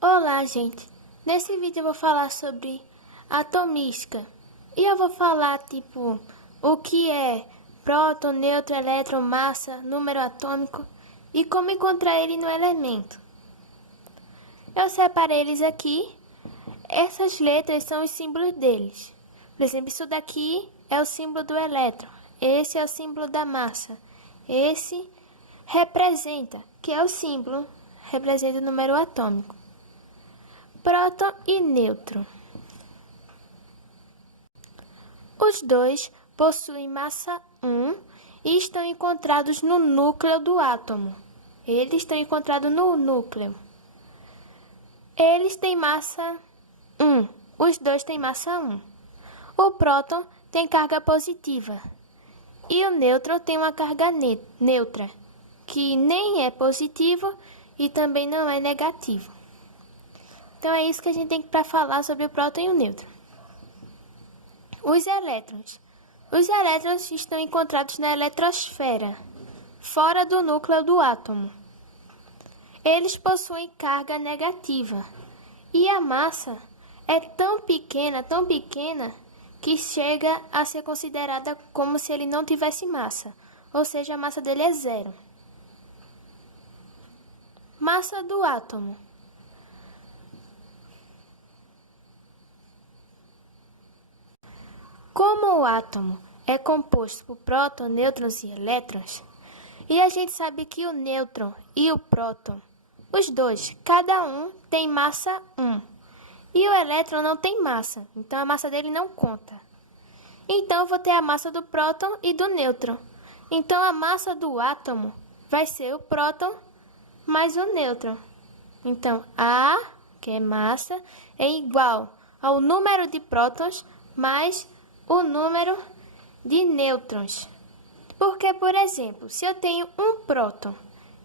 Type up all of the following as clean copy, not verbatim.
Olá, gente! Nesse vídeo eu vou falar sobre atomística. E eu vou falar, o que é próton, nêutron, elétron, massa, número atômico e como encontrar ele no elemento. Eu separei eles aqui. Essas letras são os símbolos deles. Por exemplo, isso daqui é o símbolo do elétron. Esse é o símbolo da massa. Esse representa, que é o símbolo, representa o número atômico. Próton e nêutron. Os dois possuem massa 1 e estão encontrados no núcleo do átomo. Eles estão encontrados no núcleo. Eles têm massa 1. Os dois têm massa 1. O próton tem carga positiva e o nêutron tem uma carga neutra, que nem é positivo e também não é negativo. Então é isso que a gente tem para falar sobre o próton e o nêutron. Os elétrons. Os elétrons estão encontrados na eletrosfera, fora do núcleo do átomo. Eles possuem carga negativa e a massa é tão pequena, que chega a ser considerada como se ele não tivesse massa, ou seja, a massa dele é zero. Massa do átomo. Como o átomo é composto por prótons, nêutrons e elétrons, e a gente sabe que o nêutron e o próton, os dois, cada um tem massa 1, e o elétron não tem massa, então a massa dele não conta. Então eu vou ter a massa do próton e do nêutron. Então a massa do átomo vai ser o próton mais o nêutron. Então A, que é massa, é igual ao número de prótons mais o número de nêutrons. Porque, por exemplo, se eu tenho um próton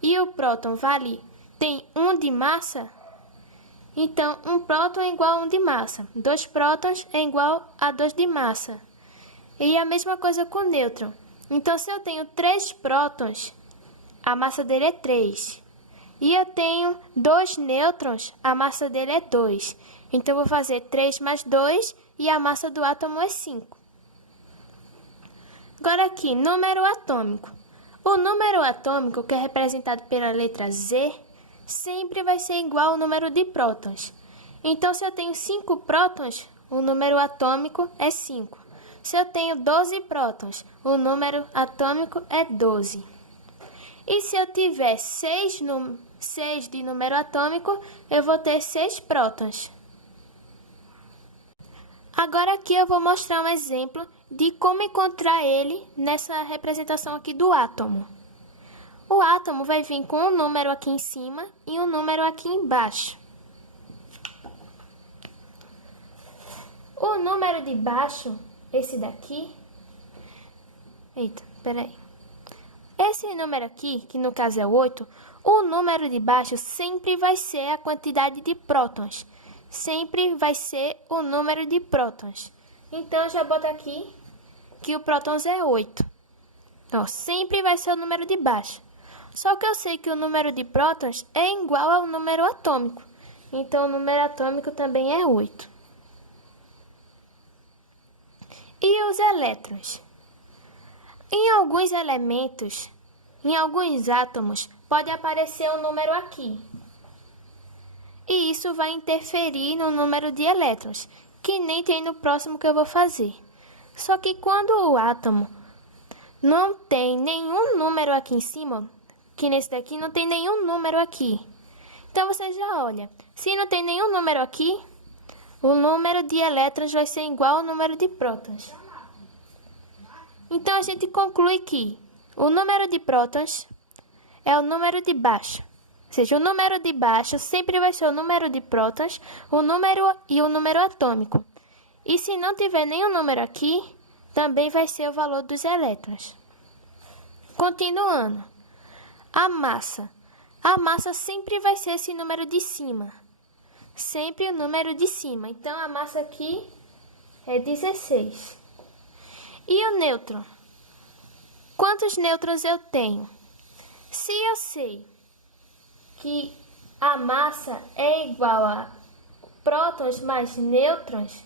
e o próton tem 1 de massa, então um próton é igual a 1 de massa. 2 prótons é igual a 2 de massa. E a mesma coisa com o nêutron. Então, se eu tenho 3 prótons, a massa dele é 3. E eu tenho 2 nêutrons, a massa dele é 2. Então, eu vou fazer 3 mais 2 e a massa do átomo é 5. Agora aqui, número atômico. O número atômico, que é representado pela letra Z, sempre vai ser igual ao número de prótons. Então, se eu tenho 5 prótons, o número atômico é 5. Se eu tenho 12 prótons, o número atômico é 12. E se eu tiver 6 de número atômico, eu vou ter 6 prótons. Agora aqui eu vou mostrar um exemplo de como encontrar ele nessa representação aqui do átomo. O átomo vai vir com um número aqui em cima e um número aqui embaixo. O número de baixo, esse daqui... Esse número aqui, que no caso é 8, o número de baixo sempre vai ser a quantidade de prótons. Sempre vai ser o número de prótons. Então, eu já boto aqui que o prótons é 8. Então, sempre vai ser o número de baixo. Só que eu sei que o número de prótons é igual ao número atômico. Então, o número atômico também é 8. E os elétrons? Em alguns elementos, em alguns átomos, pode aparecer um número aqui. E isso vai interferir no número de elétrons, que nem tem no próximo que eu vou fazer. Só que quando o átomo não tem nenhum número aqui em cima, que nesse daqui não tem nenhum número aqui. Então você já olha, se não tem nenhum número aqui, o número de elétrons vai ser igual ao número de prótons. Então a gente conclui que o número de prótons é o número de baixo. Ou seja, o número de baixo sempre vai ser o número de prótons, o número atômico. E se não tiver nenhum número aqui, também vai ser o valor dos elétrons. Continuando. A massa. A massa sempre vai ser esse número de cima. Sempre o número de cima. Então, a massa aqui é 16. E o nêutron? Quantos nêutrons eu tenho? Se eu sei que a massa é igual a prótons mais nêutrons,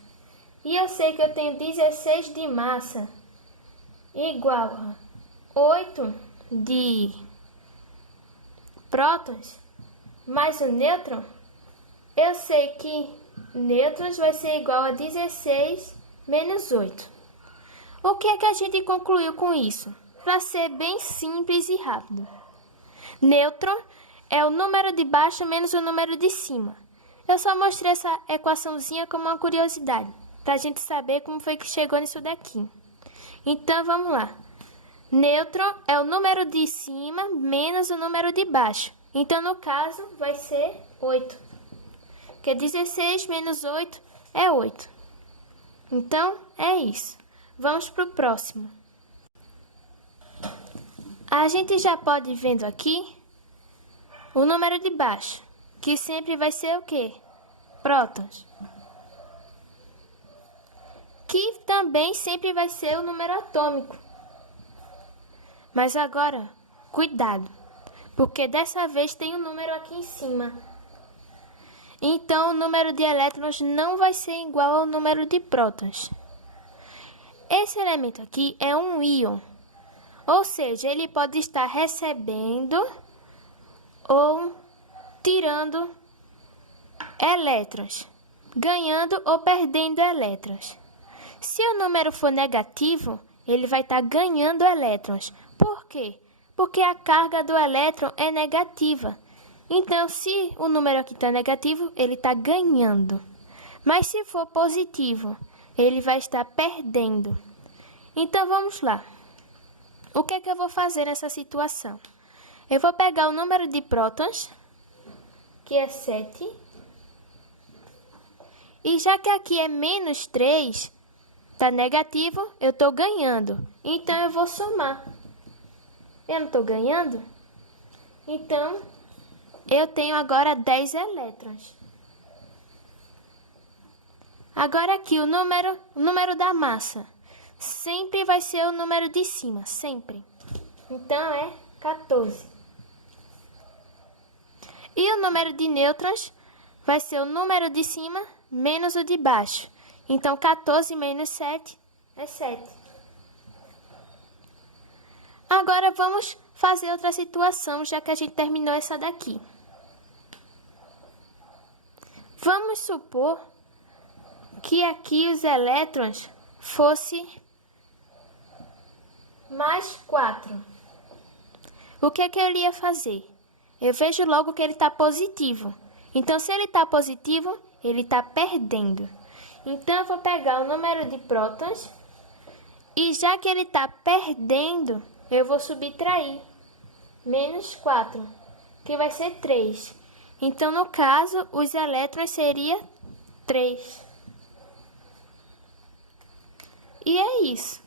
e eu sei que eu tenho 16 de massa igual a 8 de prótons mais o nêutron, eu sei que nêutrons vai ser igual a 16 menos 8. O que é que a gente concluiu com isso? Para ser bem simples e rápido. Nêutron é o número de baixo menos o número de cima. Eu só mostrei essa equaçãozinha como uma curiosidade, para a gente saber como foi que chegou nisso daqui. Então, vamos lá. Nêutron é o número de cima menos o número de baixo. Então, no caso, vai ser 8. Porque 16 menos 8 é 8. Então, é isso. Vamos para o próximo. A gente já pode ir vendo aqui o número de baixo, que sempre vai ser o quê? Prótons. Que também sempre vai ser o número atômico. Mas agora, cuidado, porque dessa vez tem um número aqui em cima. Então, o número de elétrons não vai ser igual ao número de prótons. Esse elemento aqui é um íon, ou seja, ele pode estar recebendo ou tirando elétrons, ganhando ou perdendo elétrons. Se o número for negativo, ele vai estar ganhando elétrons. Por quê? Porque a carga do elétron é negativa. Então, se o número aqui está negativo, ele está ganhando. Mas se for positivo, ele vai estar perdendo. Então, vamos lá. O que é que eu vou fazer nessa situação? Eu vou pegar o número de prótons, que é 7. E já que aqui é menos 3, está negativo, eu estou ganhando. Então, eu vou somar. Eu não estou ganhando? Então, eu tenho agora 10 elétrons. Agora aqui, o número da massa. Sempre vai ser o número de cima, sempre. Então, é 14. E o número de nêutrons vai ser o número de cima menos o de baixo. Então, 14 menos 7 é 7. Agora, vamos fazer outra situação, já que a gente terminou essa daqui. Vamos supor que aqui os elétrons fossem mais 4. O que é que eu iria fazer? Eu vejo logo que ele está positivo. Então, se ele está positivo, ele está perdendo. Então, eu vou pegar o número de prótons e já que ele está perdendo, eu vou subtrair menos 4, que vai ser 3. Então, no caso, os elétrons seriam 3. E é isso.